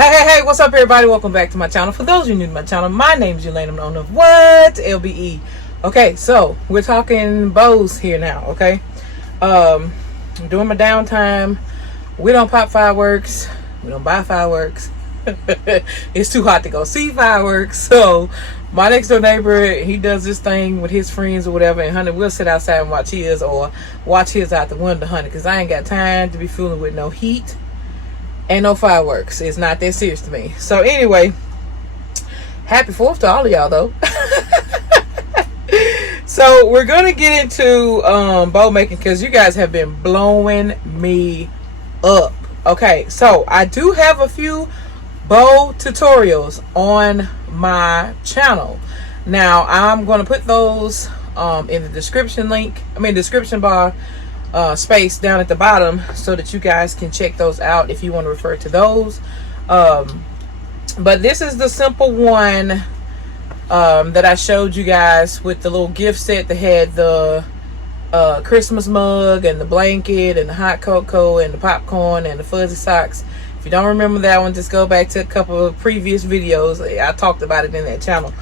Hey, what's up, everybody? Welcome back to my channel. For those of you new to my channel, my name is Elaine. I'm the owner of What? LBE. Okay, so we're talking bows here now, okay? During my downtime, we don't pop fireworks. We don't buy fireworks. It's too hot to go see fireworks. So my next door neighbor, he does this thing with his friends or whatever, and honey, we'll sit outside and watch his, or watch his out the window, honey, because I ain't got time to be fooling with no heat and no fireworks. It's not that serious to me. So anyway, happy 4th to all of y'all though. So we're gonna get into bow making because you guys have been blowing me up. Okay, so I do have a few bow tutorials on my channel. Now I'm gonna put those in the description bar space down at the bottom, so that you guys can check those out if you want to refer to those. But this is the simple one that I showed you guys with the little gift set that had the Christmas mug and the blanket and the hot cocoa and the popcorn and the fuzzy socks. If you don't remember that one, just go back to a couple of previous videos. I talked about it in that channel.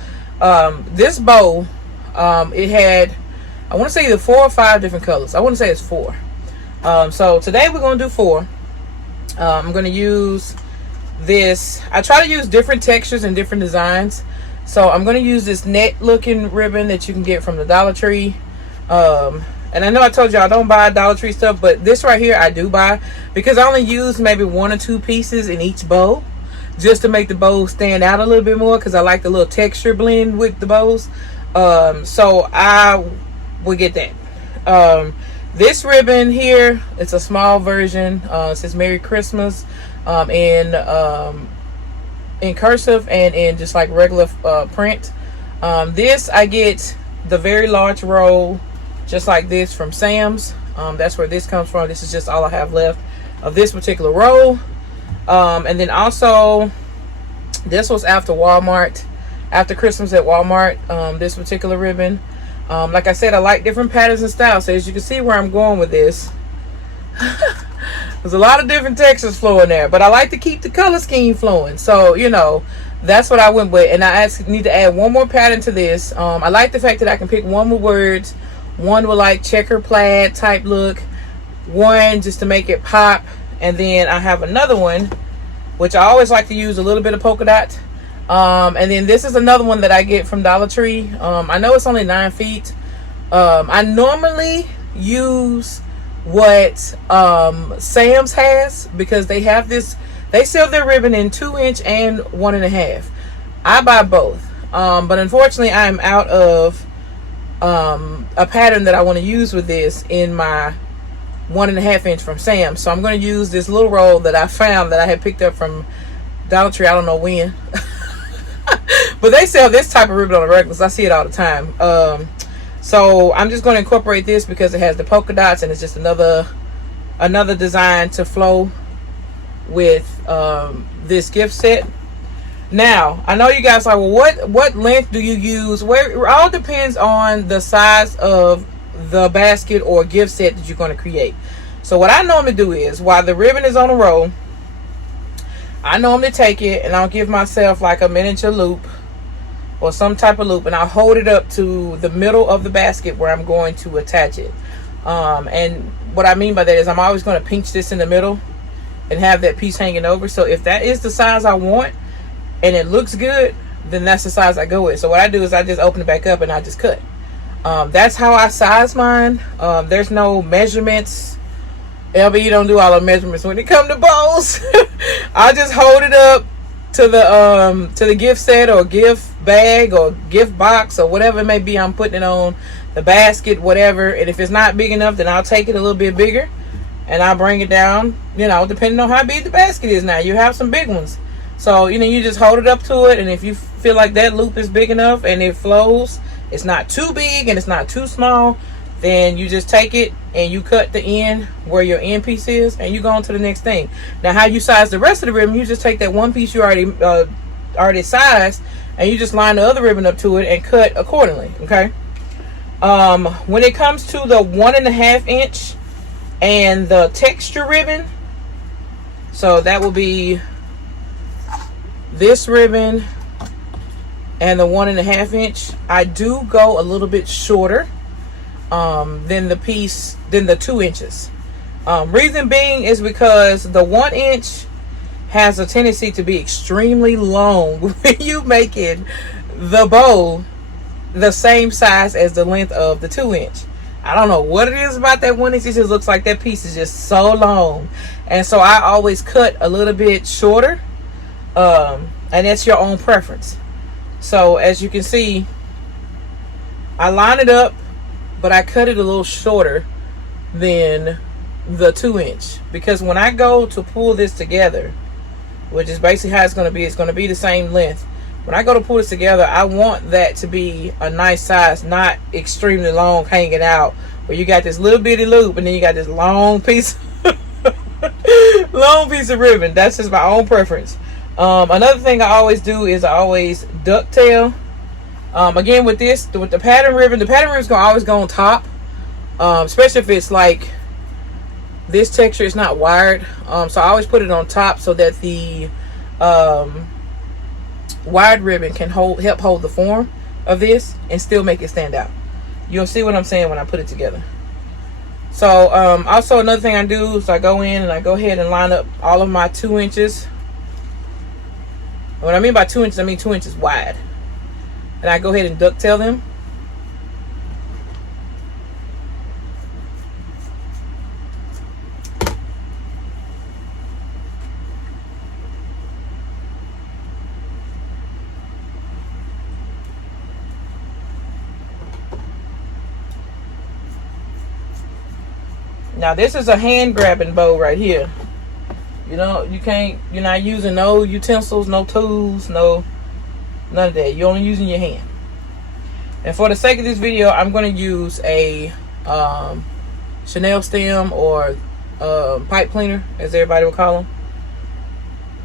This bow, it had, I want to say either 4 or 5 different colors. I want to say it's 4. So today we're going to do 4. I'm going to use this. I try to use different textures and different designs. So I'm going to use this net looking ribbon that you can get from the Dollar Tree. And I know I told you I don't buy Dollar Tree stuff, but this right here I do buy, because I only use maybe 1 or 2 pieces in each bow, just to make the bow stand out a little bit more, because I like the little texture blend with the bows. So I will get that. This ribbon here, it's a small version. It says Merry Christmas in cursive and in just like regular print. This I get the very large roll, just like this, from Sam's. That's where this comes from. This is just all I have left of this particular roll. And then also, this was after Walmart, after Christmas at Walmart. This particular ribbon. Like I said, I like different patterns and styles. So as you can see where I'm going with this, there's a lot of different textures flowing there, but I like to keep the color scheme flowing. So, you know, that's what I went with. And I need to add one more pattern to this. I like the fact that I can pick one with words, one with like checker plaid type look, one just to make it pop, and then I have another one which I always like to use a little bit of polka dot. And then this is another one that I get from Dollar Tree. I know it's only 9 feet. I normally use what Sam's has, because they have this, they sell their ribbon in 2-inch and 1.5. I buy both, but unfortunately I am out of a pattern that I want to use with this in my 1.5 inch from Sam's. So I'm going to use this little roll that I found that I had picked up from Dollar Tree. I don't know when. But they sell this type of ribbon on the regulars. I see it all the time. So I'm just going to incorporate this because it has the polka dots, and it's just another design to flow with this gift set. Now, I know you guys are like, well, what length do you use? It all depends on the size of the basket or gift set that you're going to create. So what I normally do is, while the ribbon is on a roll, I normally take it and I'll give myself like a miniature loop or some type of loop, and I'll hold it up to the middle of the basket where I'm going to attach it. And what I mean by that is I'm always going to pinch this in the middle and have that piece hanging over. So if that is the size I want and it looks good, then that's the size I go with. So what I do is I just open it back up and I just cut. That's how I size mine. There's no measurements. LBE don't do all the measurements when it comes to bows. I just hold it up to the gift set or gift bag or gift box or whatever it may be I'm putting it on, the basket, whatever. And if it's not big enough, then I'll take it a little bit bigger and I'll bring it down, you know, depending on how big the basket is. Now you have some big ones, so you know, you just hold it up to it, and if you feel like that loop is big enough and it flows, it's not too big and it's not too small, then you just take it and you cut the end where your end piece is, and you go on to the next thing. Now how you size the rest of the ribbon, you just take that one piece you already sized, and you just line the other ribbon up to it and cut accordingly. Okay. When it comes to the 1.5 inch and the texture ribbon, so that will be this ribbon and the 1.5 inch, I do go a little bit shorter than the 2 inches. Reason being is because the 1 inch has a tendency to be extremely long when you making the bow the same size as the length of the 2 inch. I don't know what it is about that 1 inch. It just looks like that piece is just so long, and so I always cut a little bit shorter, and that's your own preference. So as you can see, I line it up, but I cut it a little shorter than the 2 inch, because when I go to pull this together, which is basically how it's going to be the same length. When I go to pull this together, I want that to be a nice size, not extremely long hanging out, where you got this little bitty loop and then you got this long piece of ribbon. That's just my own preference. Another thing I always do is I always ducktail. Again, with the pattern ribbon, the pattern ribbon is going to always go on top, especially if it's like this texture is not wired. So I always put it on top so that the wired ribbon can help hold the form of this and still make it stand out. You'll see what I'm saying when I put it together. So also another thing I do is I go in and I go ahead and line up all of my 2 inches. What I mean by 2 inches, I mean 2 inches wide. And I go ahead and ducktail them. Now this is a hand grabbing bow right here. You know, you're not using no utensils, no tools, none of that. You're only using your hand. And for the sake of this video, I'm going to use a Chanel stem or pipe cleaner, as everybody will call them,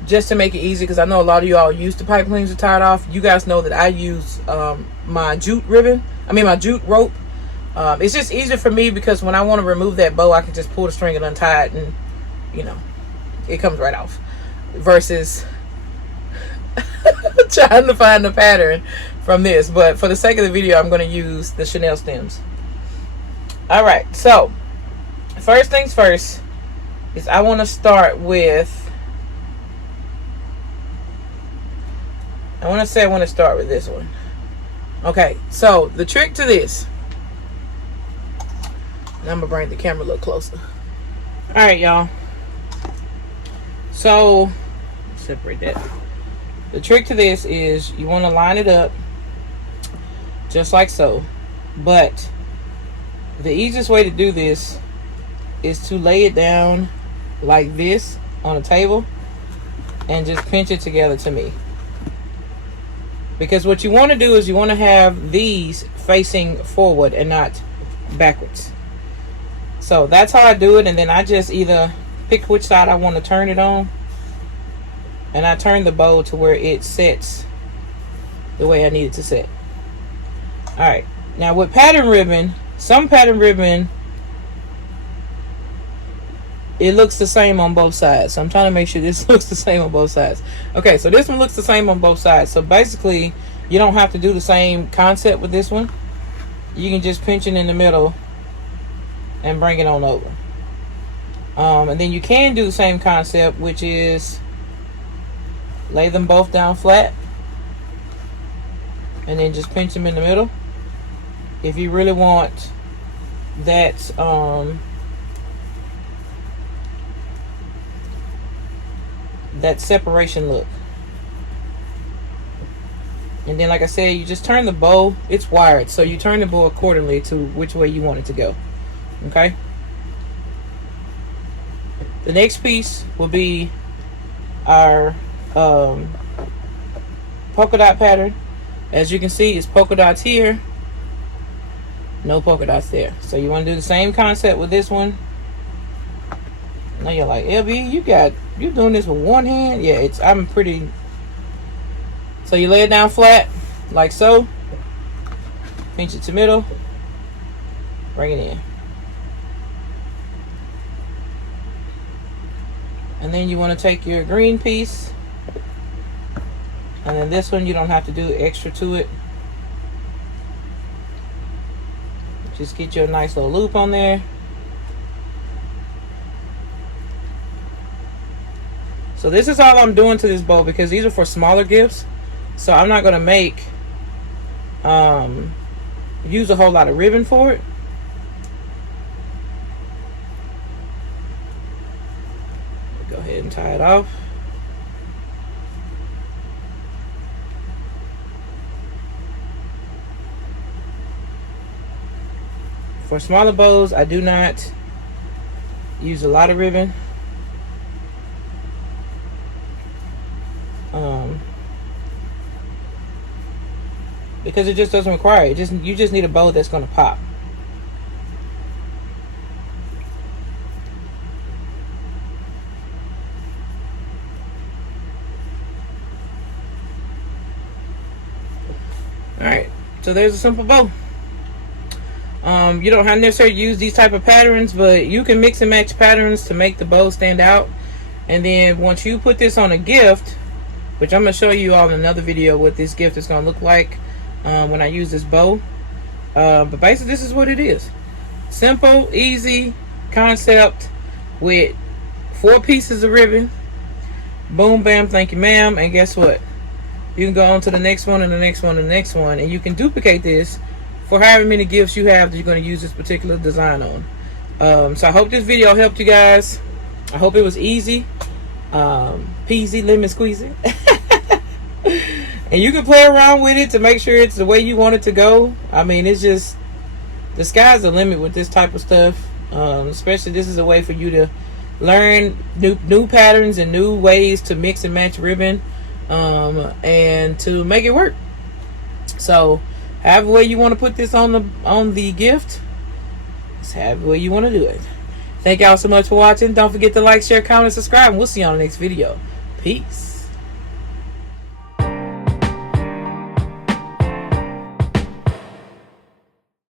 just to make it easy, because I know a lot of y'all use the pipe cleaners to tie it off. You guys know that I use my jute rope. It's just easier for me because when I want to remove that bow, I can just pull the string and untie it, and you know, it comes right off, versus trying to find the pattern from this. But for the sake of the video, I'm going to use the Chanel stems. All right, so first things first is I want to start with, I want to start with this one. Okay, so the trick to this, and I'm gonna bring the camera a little closer. All right, y'all. So separate that. The trick to this is you want to line it up just like so, but the easiest way to do this is to lay it down like this on a table and just pinch it together to me. Because what you want to do is you want to have these facing forward and not backwards. So that's how I do it, and then I just either pick which side I want to turn it on, and I turn the bow to where it sets the way I need it to set. Alright, now with pattern ribbon, some pattern ribbon, it looks the same on both sides. So I'm trying to make sure this looks the same on both sides. Okay, so this one looks the same on both sides. So basically, you don't have to do the same concept with this one. You can just pinch it in the middle and bring it on over. And then you can do the same concept, which is lay them both down flat and then just pinch them in the middle. If you really want that that separation look. And then, like I said, you just turn the bow. It's wired, so you turn the bow accordingly to which way you want it to go. Okay? The next piece will be our polka dot pattern. As you can see, it's polka dots here, no polka dots there. So you want to do the same concept with this one. Now you're like, LB, you doing this with one hand? Yeah, I'm pretty. So you lay it down flat, like so. Pinch it to middle. Bring it in. And then you want to take your green piece And then this one, you don't have to do extra to it. Just get you a nice little loop on there. So this is all I'm doing to this bow because these are for smaller gifts. So I'm not going to make use a whole lot of ribbon for it. Go ahead and tie it off. For smaller bows, I do not use a lot of ribbon. Because it just doesn't require it. You just need a bow that's going to pop. Alright, so there's a simple bow. You don't have necessarily use these type of patterns, but you can mix and match patterns to make the bow stand out. And then once you put this on a gift, which I'm going to show you all in another video what this gift is going to look like when I use this bow. But basically this is what it is. Simple, easy concept with 4 pieces of ribbon. Boom, bam, thank you, ma'am. And guess what? You can go on to the next one and the next one and the next one. And you can duplicate this for however many gifts you have that you're going to use this particular design on. So I hope this video helped you guys. I hope it was easy. Peasy, lemon squeezy. And you can play around with it to make sure it's the way you want it to go. I mean, it's just, the sky's the limit with this type of stuff. Especially this is a way for you to learn new patterns and new ways to mix and match ribbon and to make it work. So however way you want to put this on the gift, it's however way you want to do it. Thank y'all so much for watching. Don't forget to like, share, comment, subscribe, and we'll see you on the next video. Peace.